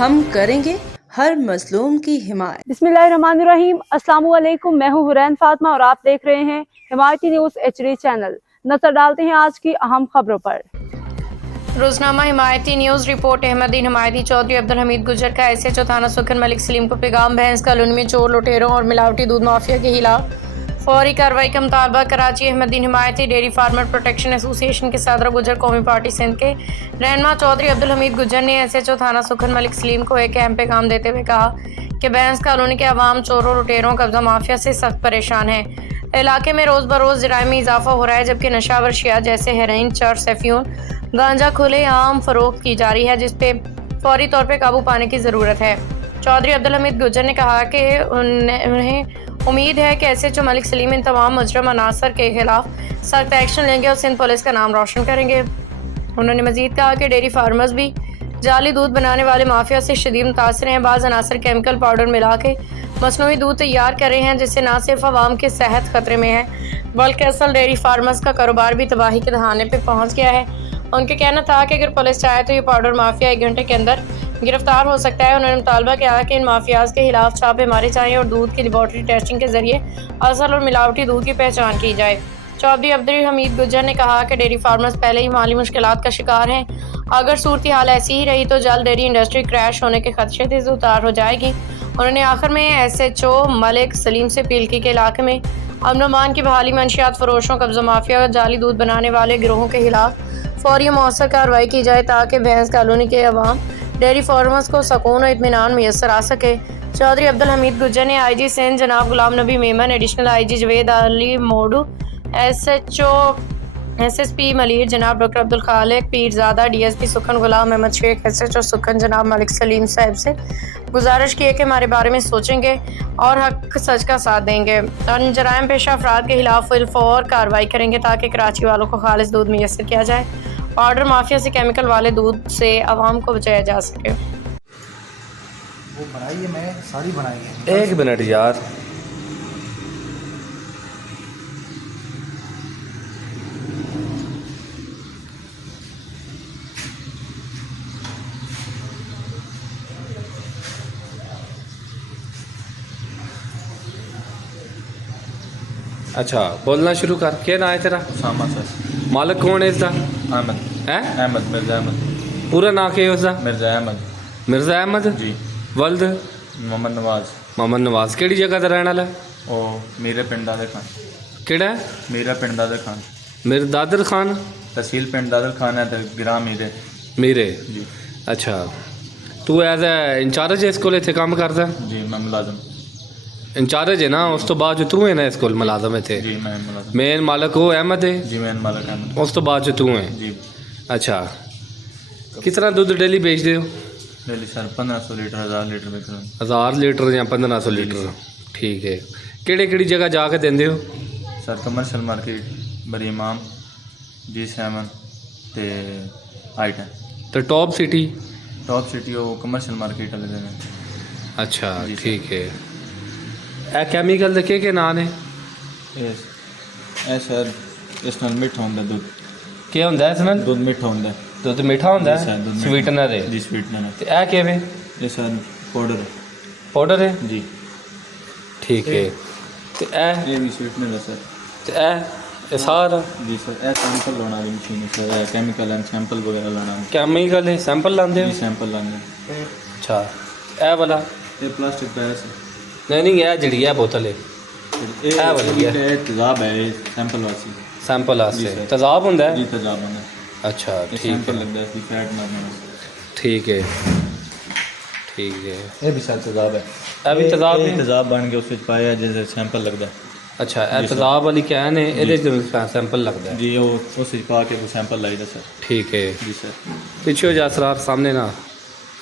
हम करेंगे हर मजलूम की हिमायत। बिस्मिल्लाहिर्रहमानिर्रहीम। अस्सलाम वालेकुम। मैं हूँ हुरैन फातिमा और आप देख रहे हैं हिमायती न्यूज़ HD चैनल। नजर डालते हैं आज की अहम खबरों पर। रोजनामा हिमायती न्यूज़ रिपोर्ट। अहमदीन हिमायती चौधरी अब्दुल हमीद गुजर का SHO थाना सुखन मलिक सलीम को पैगाम। भैंस कॉलोनी में चोर लुटेरों और मिलावटी दूध माफिया के खिलाफ फौरी कार्रवाई का मुतालबा। कराची अहमदीन हिमायती डेयरी फार्मर प्रोटेक्शन एसोसिएशन के सदर गुजर कौमी पार्टी सिंध के रहनुमा चौधरी अब्दुल हमीद गुजर ने SHO थाना सुखन मलिक सलीम को एक अहम पैगाम देते हुए कहा कि भैंस कॉलोनी के अवाम चोरों लुटेरों कब्जा माफिया से सख्त परेशान है। इलाके में रोज़ बरोज़ जराइम में इजाफा हो रहा है, जबकि नशावर शिया जैसे हेरोइन, चरस, सैफ्यून, गांजा खुले आम फरोख्त की जा रही है, जिस पे फौरी तौर पे काबू पाने की ज़रूरत है। चौधरी अब्दुल हमीद गुजर ने कहा कि उन्हें उम्मीद है कि SHO मलिक सलीम इन तमाम मुजरम अनासर के खिलाफ सख्त एक्शन लेंगे और सिंध पुलिस का नाम रोशन करेंगे। उन्होंने मजीद कहा कि डेयरी फार्मर्स भी जाली दूध बनाने वाले माफिया से शदीद मुतासर हैं। बाज़ अनासर केमिकल पाउडर मिला के मसनूई दूध तैयार कर रहे हैं, जिससे न सिर्फ आवाम की सेहत खतरे में है, बल्कि असल डेयरी फार्मर्स का कारोबार भी तबाही के दहाने पर पहुँच गया है। उनका कहना था कि अगर पुलिस चाहे तो ये पाउडर माफिया 1 घंटे के अंदर गिरफ्तार हो सकता है। उन्होंने मुतालबा किया कि इन माफियाज के खिलाफ छापे मारे जाएँ और दूध की लेबॉर्ट्री टेस्टिंग के जरिए असल और मिलावटी दूध की पहचान की जाए। चौधरी अब्दुल हमीद गुजर ने कहा कि डेयरी फार्मर्स पहले ही माली मुश्किलात का शिकार हैं। अगर सूरत हाल ऐसी ही रही तो जल्द डेयरी इंडस्ट्री क्रैश होने के खदशे से उतार हो जाएगी। उन्होंने आखिर में SHO मलिक सलीम से अपील की कि इलाके में अमन अमान की बहाली, मंशियात फरोशों, कब्जा माफिया और जाली दूध बनाने वाले गिरोहों के खिलाफ फौरी मौसर कार्रवाई की जाए, ताकि भैंस कॉलोनी के अवाम डेयरी फार्मर्स को सुकून और इत्मीनान मैसर आ सके। चौधरी अब्दुल हमीद गुजर ने IG सिंध जनाब गुलाम नबी मेमन, एडिशनल IG जवेद अली मोडू, SHO SSP मलिर जनाब डॉक्टर अब्दुल खालिक पीरजादा, DSP सुखन गुलाम अहमद शेख, SHO सुखन जनाब मलिक सलीम साहब से गुजारिश की है कि हमारे बारे में सोचेंगे और हक सच का साथ देंगे और जराइम पेशा अफराद के खिलाफ फिलफौर कार्रवाई करेंगे, ताकि कराची वालों को खालिस दूध मैसर किया जाए। पाउडर माफिया से केमिकल वाले दूध से आवाम को बचाया जा सके। वो बनाई है, मैं सारी बनाई है। 1 मिनट यार। अच्छा बोलना शुरू कर। क्या ना है तेरा? उसामा सर। मालिक कौन है इसका? अहमद है? अहमद मिर्ज़ा अहमद। पूरा ना क्या है उसका? मिर्ज़ा अहमद। मिर्ज़ा अहमद जी। वल्द मोहम्मद नवाज। मोहम्मद नवाज केड़ी जगह का रहने वाला है? ओ मेरे पिंड दादर खान। केड़ा है? मेरा पिंड दादर खान। मेरे दादर खान, तहसील पिंड दादर खान है, तो ग्राम मेरे। जी। अच्छा तू एज ए इंचार्ज है स्कूल इतने काम करता है? जी मैं मुलाजम। इंचार्ज है ना, उस तो बाद जो तू है ना स्कूल मुलाजम है थे? जी मैं मुलाजम। मेन मालिक वो अहमद है? जी मैं मालिक अहमद। उस तो बाद जो तू है? जी। अच्छा कितना दूध डेली बेच दे हो? डेली सर 1500 लीटर 1000 लीटर बेच रहा हूँ। 1000 लीटर या 1500 लीटर? ठीक है। केड़े केड़ी जगह जाके देंदे हो? सर कमर्शियल मार्केट, बरी इमाम, G7 ते I10। तो टॉप सिटी? टॉप सिटी वो कमर्शियल मार्केट वाले दिन। अच्छा जी ठीक है। ए केमिकल दे के नाम है? ए सर इस नाल मिठा होंदा दूध। क्या होंदा है इसमें? दूध मिठा होंदा। दूध मीठा होंदा जी सर, दूध है? मीठा। स्वीटनर है? जी स्वीटनर है। ते ए क्या है? ये सर पाउडर है। पाउडर है? जी। ठीक है। ते ए ये भी स्वीटनर है सर। ते ए सारा? जी सर ए सैंपल लाने वाली मशीन है sir, a chemical and sample वगैरह लाना है। केमिकल है, सैंपल लांदे हो? जी सैंपल लाने हैं। अच्छा ए वाला? ये प्लास्टिक बैग है। नहीं नहीं ए जड़ी है बोतल है ये वाली है। ये तेजाब है, ये सैंपल वासी। सैंपल जी वास्ते सर। तेजाब होंदा जी है? तेजाब है। अच्छा ये ठीक सैंपल है। लगता है, इसकी फैट मारना है। ठीक है ठीक है। ये भी सर तेजाब है। ए भी तेजाब है? तेजाब बन के उस विच पाया जैसे सैंपल लगता है। अच्छा ए तेजाब वाली कैन है, ਇਹਦੇ ਚ सैंपल लगता है? जी वो उस विच पा के वो सैंपल लाइदा सर। ठीक है। जी सर। पीछे हो जा असरार, सामने ना।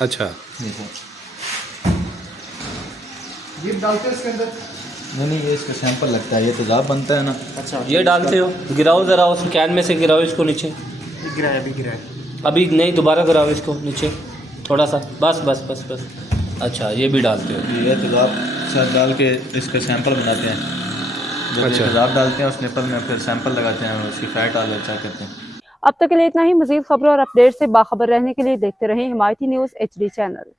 अच्छा जी सर। ये डालते हैं इसके अंदर? नहीं ये इसका सैंपल लगता है, ये तेजाब बनता है ना। अच्छा ये डालते हो? गिराओ ज़रा उस कैन में से, गिराओ इसको नीचे। ये गिराया भी गिराया। अभी नहीं, दोबारा गिराओ इसको नीचे थोड़ा सा, बस बस बस बस। अच्छा ये भी डालते हो? ये तेजाब सर डाल के इसका सैंपल बनाते हैं। जब अच्छा। तेजाब डालते हैं उस निपल में, फिर सैंपल लगाते हैं, उसकी फैट आ जाता करते हैं। अब तक के लिए इतना ही। मजीद खबरों और अपडेट से बाखबर रहने के लिए देखते रहें हिमायती न्यूज़ HD चैनल।